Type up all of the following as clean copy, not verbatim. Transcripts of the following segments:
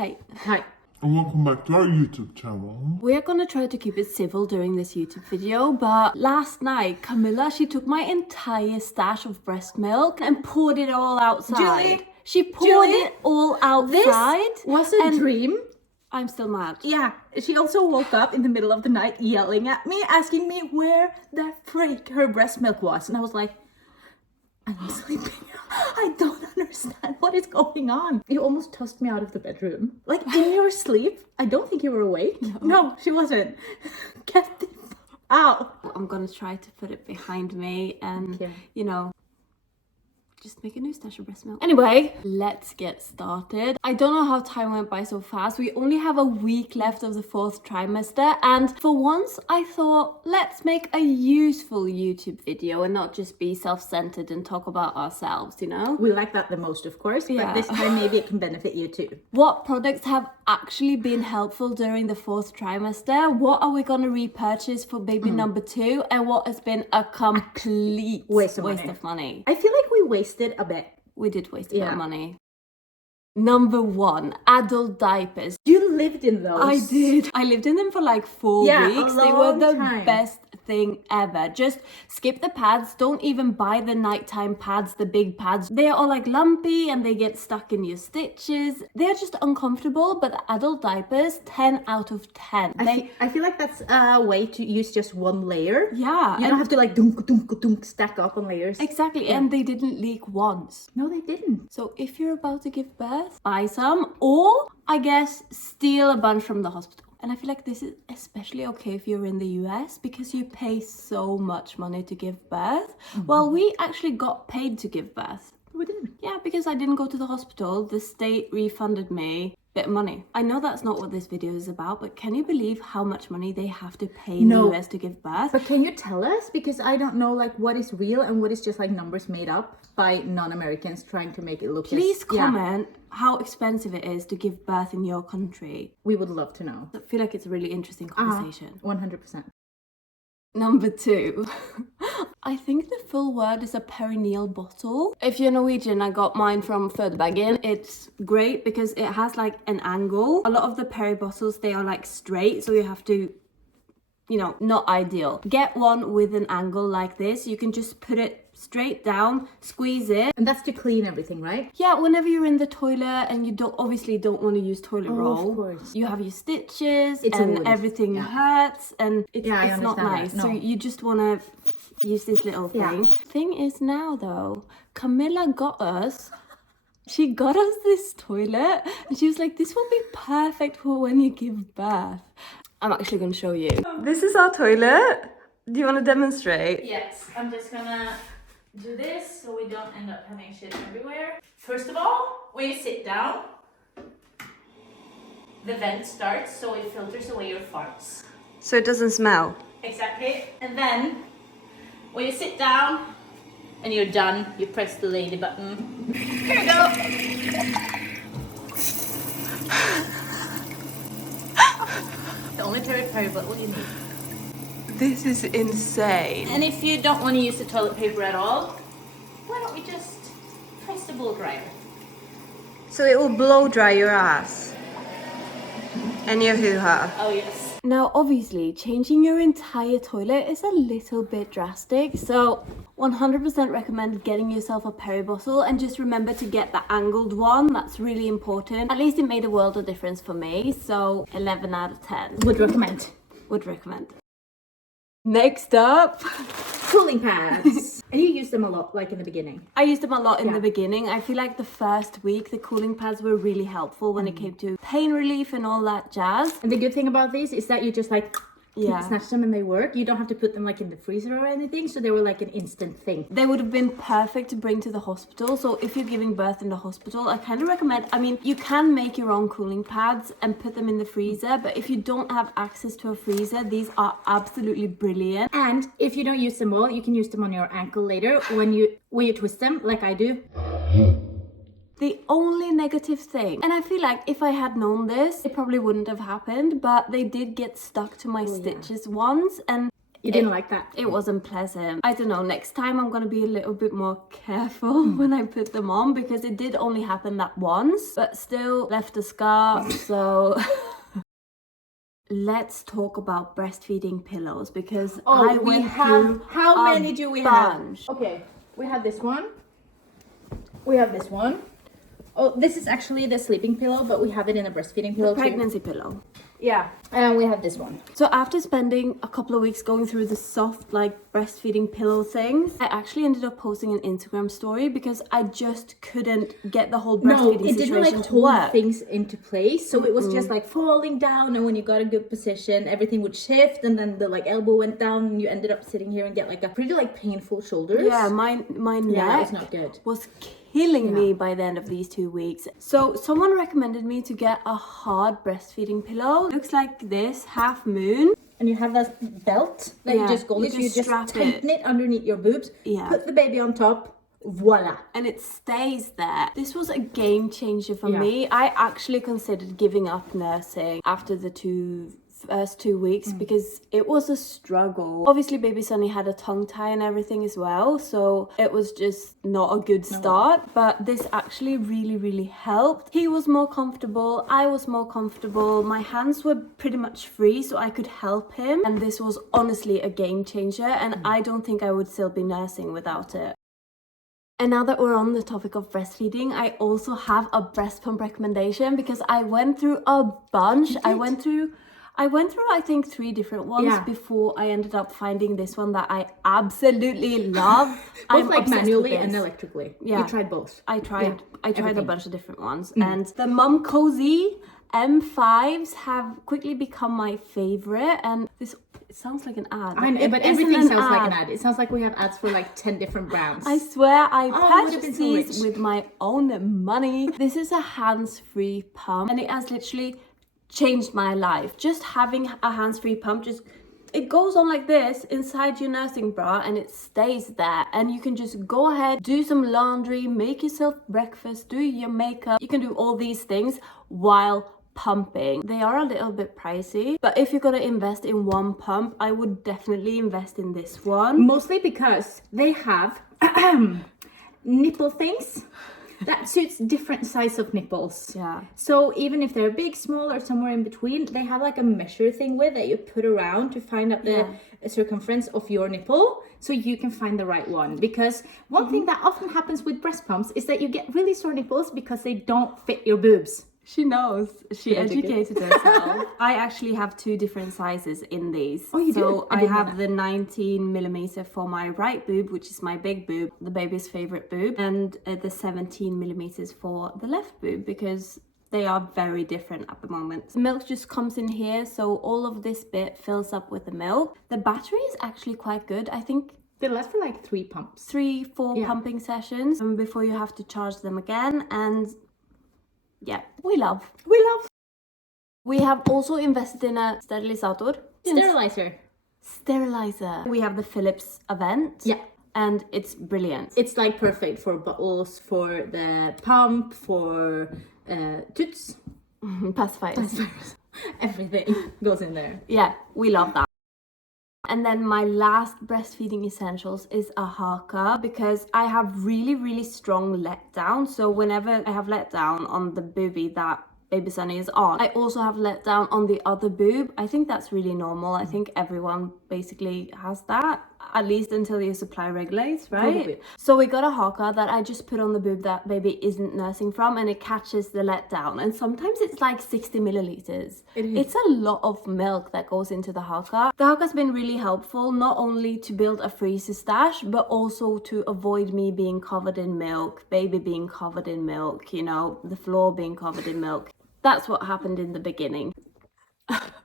Hi. Hi. And welcome back to our YouTube channel. We are gonna try to keep it civil during this YouTube video, but last night, Camilla, she took my entire stash of breast milk and poured it all outside. Julie? She poured it all outside. This was a dream. I'm still mad. Yeah, she also woke up in the middle of the night yelling at me, asking me where the freak her breast milk was. And I was like, I'm sleeping. I don't understand what is going on. You almost tossed me out of the bedroom. Like in your sleep. I don't think you were awake. No, she wasn't. Get the out. I'm gonna try to put it behind me and, you know, just make a new stash of breast milk. Anyway, let's get started. I don't know how time went by so fast. We only have a week left of the 4th trimester, and for once I thought, let's make a useful YouTube video and not just be self-centered and talk about ourselves, you know? We like that the most, of course, but this time maybe it can benefit you too. What products have actually been helpful during the 4th trimester? What are we gonna repurchase for baby number 2? And what has been a complete waste of money? I feel like we wasted a bit. We did waste a bit of money. Number 1, adult diapers. You lived in those. I did. I lived in them for like 4 weeks. They were the best thing ever. Just skip the pads. Don't even buy the nighttime pads, the big pads. They are all like lumpy and they get stuck in your stitches. They're just uncomfortable, but the adult diapers, 10 out of 10. I feel like that's a way to use just one layer. Yeah. You don't have to like dunk, dunk, dunk, stack up on layers. Exactly. Yeah. And they didn't leak once. No, they didn't. So if you're about to give birth, buy some, or I guess steal a bunch from the hospital. And I feel like this is especially okay if you're in the US because you pay so much money to give birth. Well, we actually got paid to give birth. We did. Yeah, because I didn't go to the hospital. The state refunded me a bit of money. I know that's not what this video is about, but can you believe how much money they have to pay in the US to give birth? But can you tell us? Because I don't know like what is real and what is just like numbers made up by non-Americans trying to make it look. Please comment how expensive it is to give birth in your country. We would love to know. I feel like it's a really interesting conversation. 100%. Number 2. I think the full word is a perineal bottle. If you're Norwegian, I got mine from Fødebagen. It's great because it has like an angle. A lot of the peri bottles, they are like straight, so you have to, you know, not ideal. Get one with an angle like this. You can just put it straight down, squeeze it. And that's to clean everything, right? Yeah, whenever you're in the toilet and you don't want to use toilet roll. Of course. You have your stitches and everything hurts and it's not nice. No. So you just want to use this little thing. Thing is now though, Camilla she got us this toilet and she was like, this will be perfect for when you give birth. I'm actually going to show you. This is our toilet. Do you want to demonstrate? Yes, I'm just gonna do this so we don't end up having shit everywhere. First of all, when you sit down, the vent starts so it filters away your farts. So it doesn't smell? Exactly. And then, when you sit down and you're done, you press the lady button. Here we go! The only peri bottle you need. This is insane. And if you don't want to use the toilet paper at all, why don't we just press the blow dryer? So it will blow dry your ass and your hoo-ha. Oh yes. Now obviously changing your entire toilet is a little bit drastic, so 100% recommend getting yourself a peri bottle and just remember to get the angled one. That's really important. At least it made a world of difference for me, so 11 out of 10. Would recommend. Would recommend. Next up, cooling pads. And you use them a lot, like in the beginning. I used them a lot in the beginning. I feel like the first week, the cooling pads were really helpful when it came to pain relief and all that jazz. And the good thing about these is that you just like snatch them and they work. You don't have to put them like in the freezer or anything, so they were like an instant thing. They would have been perfect to bring to the hospital. So if you're giving birth in the hospital, I kind of recommend, I mean, you can make your own cooling pads and put them in the freezer, but if you don't have access to a freezer, these are absolutely brilliant. And if you don't use them all, you can use them on your ankle later when you twist them like I do. The only negative thing, and I feel like if I had known this, it probably wouldn't have happened, but they did get stuck to my stitches once, and You didn't like that? It wasn't pleasant. I don't know, next time I'm gonna be a little bit more careful when I put them on, because it did only happen that once, but still left a scar, so... Let's talk about breastfeeding pillows, because I went through how many do we bunch. have? Okay, we have this one. We have this one. Oh, this is actually the sleeping pillow, but we have it in a breastfeeding pillow too. Pregnancy pillow. Yeah, and we have this one. So after spending a couple of weeks going through the soft like breastfeeding pillow things, I actually ended up posting an Instagram story because I just couldn't get the whole breastfeeding situation to work. Hold things into place, so it was just like falling down, and when you got a good position, everything would shift, and then the like elbow went down, and you ended up sitting here and get like a pretty like painful shoulders. Yeah, my neck was not good. Was killing me by the end of these 2 weeks. So someone recommended me to get a hard breastfeeding pillow. Looks like this, half moon. And you have that belt that you just go with. You just tighten it underneath your boobs. Yeah. Put the baby on top. Voila. And it stays there. This was a game changer for me. I actually considered giving up nursing after the first 2 weeks because it was a struggle. Obviously baby Sonny had a tongue tie and everything as well, so it was just not a good start, but this actually really helped. He was more comfortable, I was more comfortable, my hands were pretty much free so I could help him, and this was honestly a game changer, and I don't think I would still be nursing without it. And now that we're on the topic of breastfeeding, I also have a breast pump recommendation because I went through a bunch. I went through I think 3 different ones before I ended up finding this one that I absolutely love. Both like manually and electrically. Yeah. You tried both. I tried a bunch of different ones. And the Mum Cozy M5s have quickly become my favorite, and this, it sounds like an ad. I know, but everything sounds like an ad. It sounds like we have ads for like 10 different brands. I swear I purchased these with my own money. This is a hands-free pump, and it has literally changed my life. Just having a hands-free pump, it goes on like this inside your nursing bra and it stays there, and you can just go ahead, do some laundry, make yourself breakfast, do your makeup. You can do all these things while pumping. They are a little bit pricey, but if you're gonna invest in one pump, I would definitely invest in this one. Mostly because they have nipple things that suits different size of nipples. Yeah. So even if they're big, small, or somewhere in between, they have like a measure thing with that you put around to find out the circumference of your nipple, so you can find the right one. Because one thing that often happens with breast pumps is that you get really sore nipples because they don't fit your boobs. She knows. She educated herself. I actually have 2 different sizes in these. Oh, you do? So I have the 19mm for my right boob, which is my big boob, the baby's favorite boob, and the 17mm for the left boob, because they are very different at the moment. The milk just comes in here, so all of this bit fills up with the milk. The battery is actually quite good. I think they last for like 3 pumps. 3-4 pumping sessions before you have to charge them again, and yeah, we love. We have also invested in a sterilisator. Sterilizer. We have the Philips Avent. Yeah. And it's brilliant. It's like perfect for bottles, for the pump, for toots. Pacifiers. Everything goes in there. Yeah, we love that. And then my last breastfeeding essentials is a Haka, because I have really strong letdown. So whenever I have letdown on the boobie that baby Sonny is on, I also have letdown on the other boob. I think that's really normal. I think everyone basically has that, at least until your supply regulates, right? Probably. So we got a Haka that I just put on the boob that baby isn't nursing from, and it catches the letdown. And sometimes it's like 60 milliliters. It's a lot of milk that goes into the Haka. The Haka's been really helpful, not only to build a freezer stash, but also to avoid me being covered in milk, baby being covered in milk, you know, the floor being covered in milk. That's what happened in the beginning.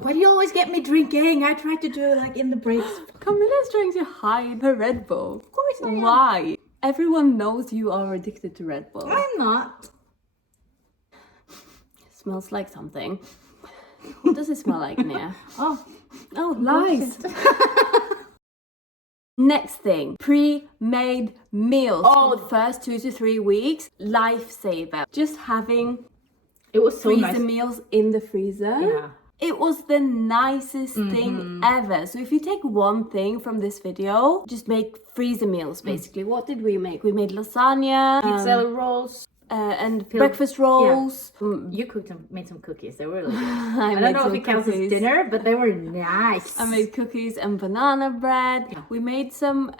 Why do you always get me drinking? I tried to do it like in the breaks. Camilla's trying to hide her Red Bull. Of course I am. Why? Everyone knows you are addicted to Red Bull. I'm not. Smells like something. What does it smell like, Nia? Oh, lies. Next thing, pre-made meals for the first 2 to 3 weeks. Lifesaver. Just having it was so freezer nice. meals in the freezer. Yeah. It was the nicest thing ever. So if you take one thing from this video, just make freezer meals basically. What did we make? We made lasagna, pizza rolls, and breakfast rolls. You made some cookies. They were really good. I don't know if it counts as dinner, but they were nice. I made cookies and banana bread. Yeah. We made some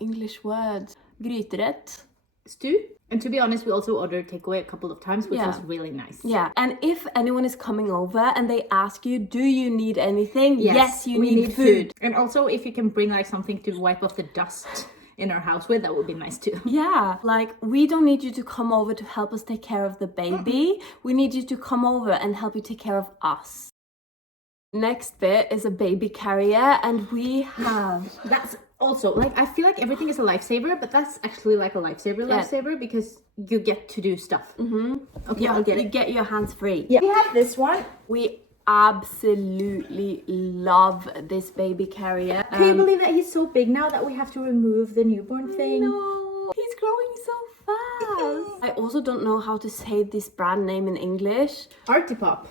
English words. Gryterätt. Stew. And to be honest, we also ordered takeaway a couple of times, which was really nice. Yeah. And if anyone is coming over and they ask you, do you need anything? Yes, you need food. And also, if you can bring like something to wipe off the dust in our house with, that would be nice too. Yeah, like we don't need you to come over to help us take care of the baby. We need you to come over and help you take care of us. Next bit is a baby carrier, and we have... That's also, like, I feel like everything is a lifesaver, but that's actually like a lifesaver because you get to do stuff. Okay, I'll get it. You get your hands free. Yeah. We have this one. We absolutely love this baby carrier. Can you believe that he's so big now that we have to remove the newborn thing? No, he's growing so fast. I also don't know how to say this brand name in English. Artipop.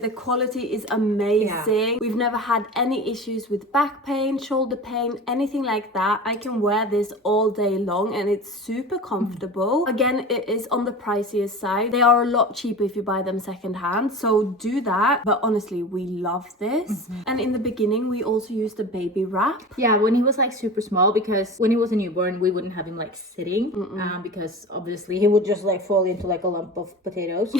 The quality is amazing. Yeah. We've never had any issues with back pain, shoulder pain, anything like that. I can wear this all day long and it's super comfortable. Again, it is on the pricier side. They are a lot cheaper if you buy them secondhand, so do that. But honestly, we love this. And in the beginning, we also used a baby wrap. Yeah, when he was like super small, because when he was a newborn, we wouldn't have him like sitting because obviously he would just like fall into like a lump of potatoes.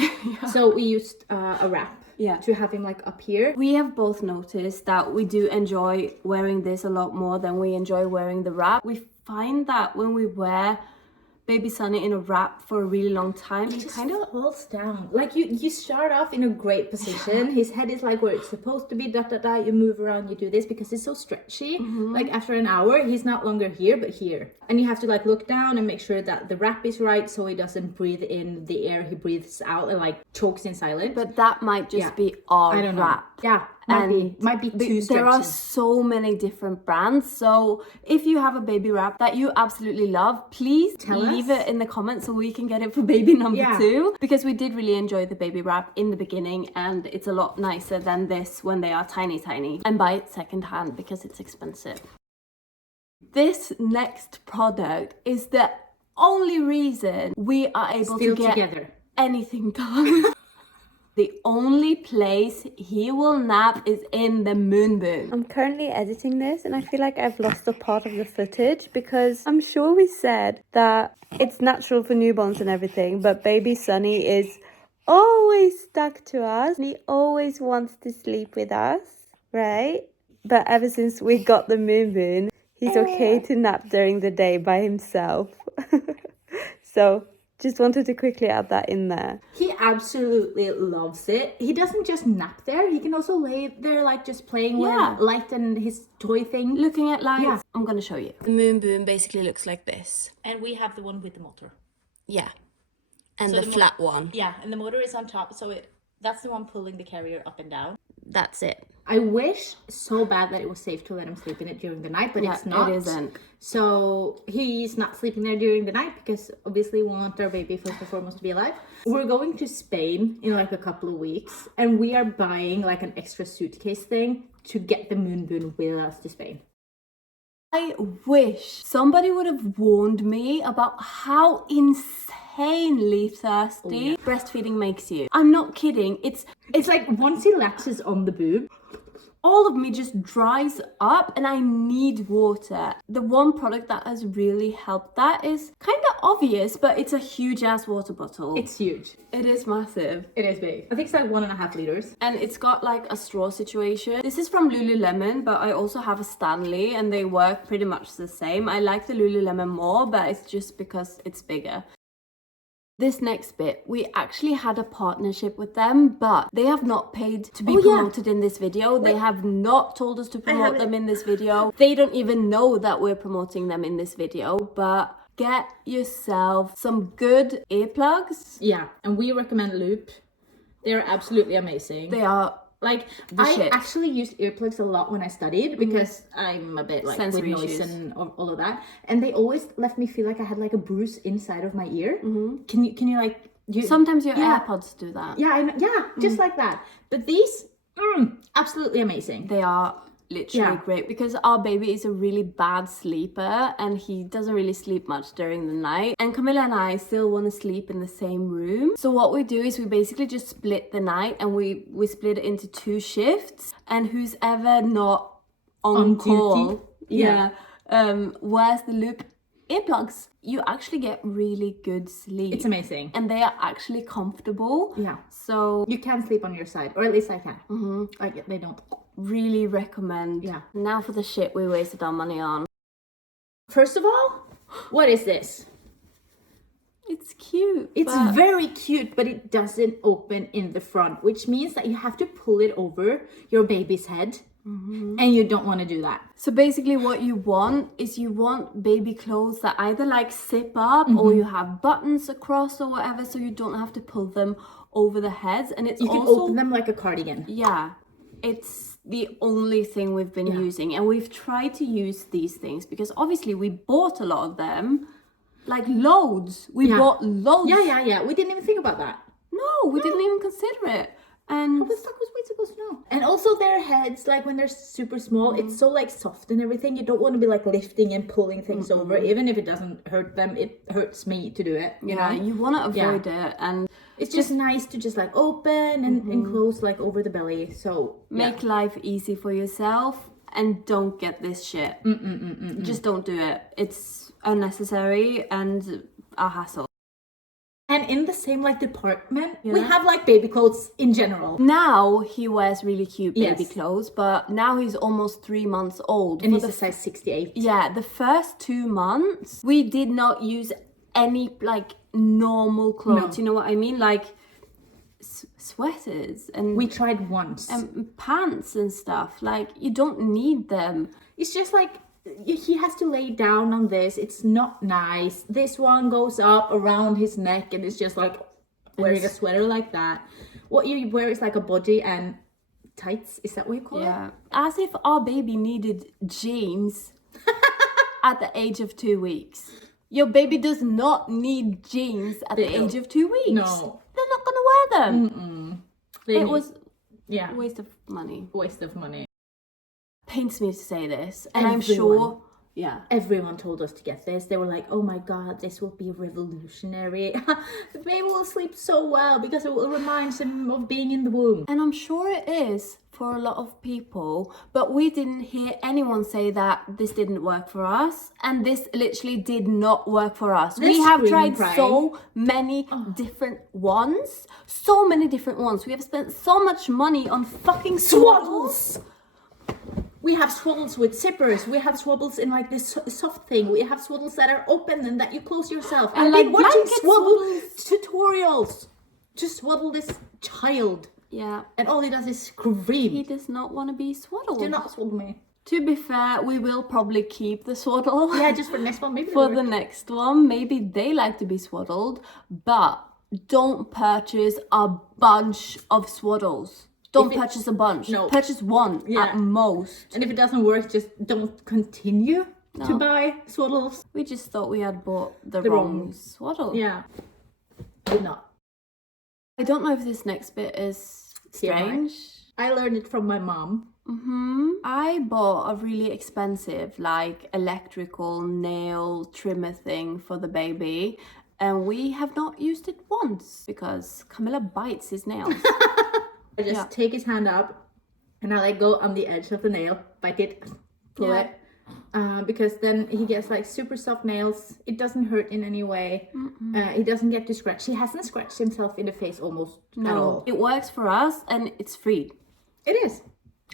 So we used a wrap. Yeah, to have him like up here. We have both noticed that we do enjoy wearing this a lot more than we enjoy wearing the wrap. We find that when we wear baby Sunny in a wrap for a really long time, he kind of falls down. Like you start off in a great position. His head is like where it's supposed to be. You move around, you do this because it's so stretchy. Like after an hour, he's not longer here, but here. And you have to like look down and make sure that the wrap is right so he doesn't breathe in the air he breathes out and like chokes in silence. But that might just be our wrap. Yeah. Might be too stretchy. There are so many different brands, so if you have a baby wrap that you absolutely love, please leave it in the comments so we can get it for baby number 2, because we did really enjoy the baby wrap in the beginning and it's a lot nicer than this when they are tiny, and buy it secondhand because it's expensive. This next product is the only reason we are able to get anything done. The only place he will nap is in the moonboon. I'm currently editing this and I feel like I've lost a part of the footage because I'm sure we said that it's natural for newborns and everything, but baby Sunny is always stuck to us. He always wants to sleep with us, right? But ever since we got the moonboon, he's okay to nap during the day by himself. So just wanted to quickly add that in there. He absolutely loves it. He doesn't just nap there. He can also lay there like just playing with light and his toy thing. Looking at lights. Yeah. I'm going to show you. The moonboon basically looks like this. And we have the one with the motor. Yeah. And so the flat one. Yeah. And the motor is on top. So that's the one pulling the carrier up and down. That's it. I wish so bad that it was safe to let him sleep in it during the night, but it's not. It isn't. So he's not sleeping there during the night because obviously we want our baby first and foremost to be alive. We're going to Spain in like a couple of weeks and we are buying like an extra suitcase thing to get the moonboon with us to Spain. I wish somebody would have warned me about how insanely thirsty breastfeeding makes you. I'm not kidding. It's like once he latches on the boob, all of me just dries up and I need water. The one product that has really helped that is kind of obvious, but it's a huge ass water bottle. It's huge. It is massive. It is big. I think it's like 1.5 liters. And it's got like a straw situation. This is from Lululemon, but I also have a Stanley and they work pretty much the same. I like the Lululemon more, but it's just because it's bigger. This next bit, we actually had a partnership with them, but they have not paid to be promoted in this video. They have not told us to promote them in this video. They don't even know that we're promoting them in this video, but get yourself some good earplugs. Yeah, and we recommend Loop. They're absolutely amazing. They are like I actually used earplugs a lot when I studied because I'm a bit like sensory with noise issues and all of that, and they always left me feel like I had like a bruise inside of my ear. Can you like Sometimes your AirPods do that. Yeah, I know. Yeah, just like that. But these, absolutely amazing. They are literally great because our baby is a really bad sleeper and he doesn't really sleep much during the night. And Camilla and I still want to sleep in the same room. So what we do is we basically just split the night and we split it into 2 shifts. And who's ever not on call, wears the loop earplugs. You actually get really good sleep. It's amazing. And they are actually comfortable. Yeah. So you can sleep on your side, or at least I can. Like they don't. Really recommend. Yeah. Now for the shit we wasted our money on. First of all, what is this? It's cute. It's very cute, but it doesn't open in the front, which means that you have to pull it over your baby's head. And you don't want to do that. So basically what you want is you want baby clothes that either like zip up or you have buttons across or whatever, so you don't have to pull them over the heads. And it's you can open them like a cardigan. Yeah. It's the only thing we've been using, and we've tried to use these things because obviously we bought a lot of them, like loads. We bought loads. Yeah. We didn't even think about that. No, we didn't even consider it. And how the fuck was we supposed to know? And also their heads, like when they're super small, it's so like soft and everything. You don't want to be like lifting and pulling things over, even if it doesn't hurt them. It hurts me to do it. You know, you want to avoid it, and it's just nice to just like open and close like over the belly. So make life easy for yourself and don't get this shit. Just don't do it. It's unnecessary and a hassle. And in the same like department, we have like baby clothes in general. Now he wears really cute baby clothes, but now he's almost 3 months old. And he's a size 68. Yeah, the first 2 months, we did not use any like normal clothes. You know what I mean? Like sweaters and we tried once. And pants and stuff. Like you don't need them. It's just like he has to lay down on this. It's not nice. This one goes up around his neck and it's just like wearing a sweater like that. What you wear is like a body and tights. Is that what you call it? As if our baby needed jeans at the age of 2 weeks. Your baby does not need jeans at the age of 2 weeks. No. They're not going to wear them. It was a waste of money. Waste of money. Pains me to say this, and I'm sure everyone told us to get this. They were like, oh my god, this will be revolutionary. The baby will sleep so well because it will remind him of being in the womb. And I'm sure it is for a lot of people, but we didn't hear anyone say that this didn't work for us, and this literally did not work for us. We have tried so many different ones. We have spent so much money on fucking swaddles. We have swaddles with zippers. We have swaddles in like this soft thing. We have swaddles that are open and that you close yourself. And I've like been watching swaddle tutorials to swaddle this child. Yeah. And all he does is scream. He does not want to be swaddled. Do not swaddle me. To be fair, we will probably keep the swaddle. Yeah, just for the next one. Maybe for the next one. Maybe they like to be swaddled. But don't purchase a bunch of swaddles. Don't purchase a bunch. No. Purchase one at most. And if it doesn't work, just don't continue to buy swaddles. We just thought we had bought the wrong swaddle. Yeah. Did not. I don't know if this next bit is strange. I learned it from my mom. I bought a really expensive like electrical nail trimmer thing for the baby. And we have not used it once because Camilla bites his nails. I just take his hand up and I like go on the edge of the nail, bite it, pull it. Because then he gets like super soft nails. It doesn't hurt in any way. He doesn't get to scratch. He hasn't scratched himself in the face almost at all. It works for us and it's free. It is.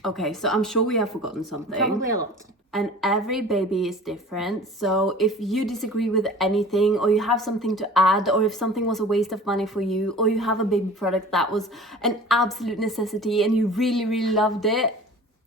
Okay, so I'm sure we have forgotten something. Probably a lot. And every baby is different. So if you disagree with anything, or you have something to add, or if something was a waste of money for you, or you have a baby product that was an absolute necessity and you really, really loved it,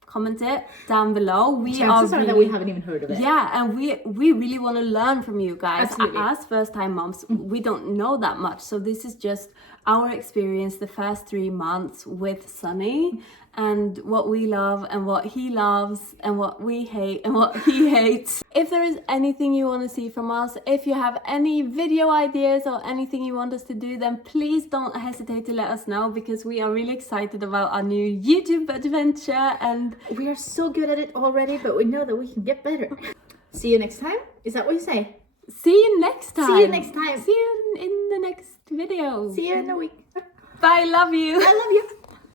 comment it down below. Chances are that we haven't even heard of it. Yeah, and we really want to learn from you guys. Absolutely. As first-time moms, we don't know that much. So this is just our experience the first 3 months with Sunny, and what we love and what he loves and what we hate and what he hates. If there is anything you want to see from us, if you have any video ideas or anything you want us to do, then please don't hesitate to let us know, because we are really excited about our new YouTube adventure and we are so good at it already, but we know that we can get better. See you next time? Is that what you say? see you next time. See you next time. See you in the next video. See you in a week. Bye, love you. I love you.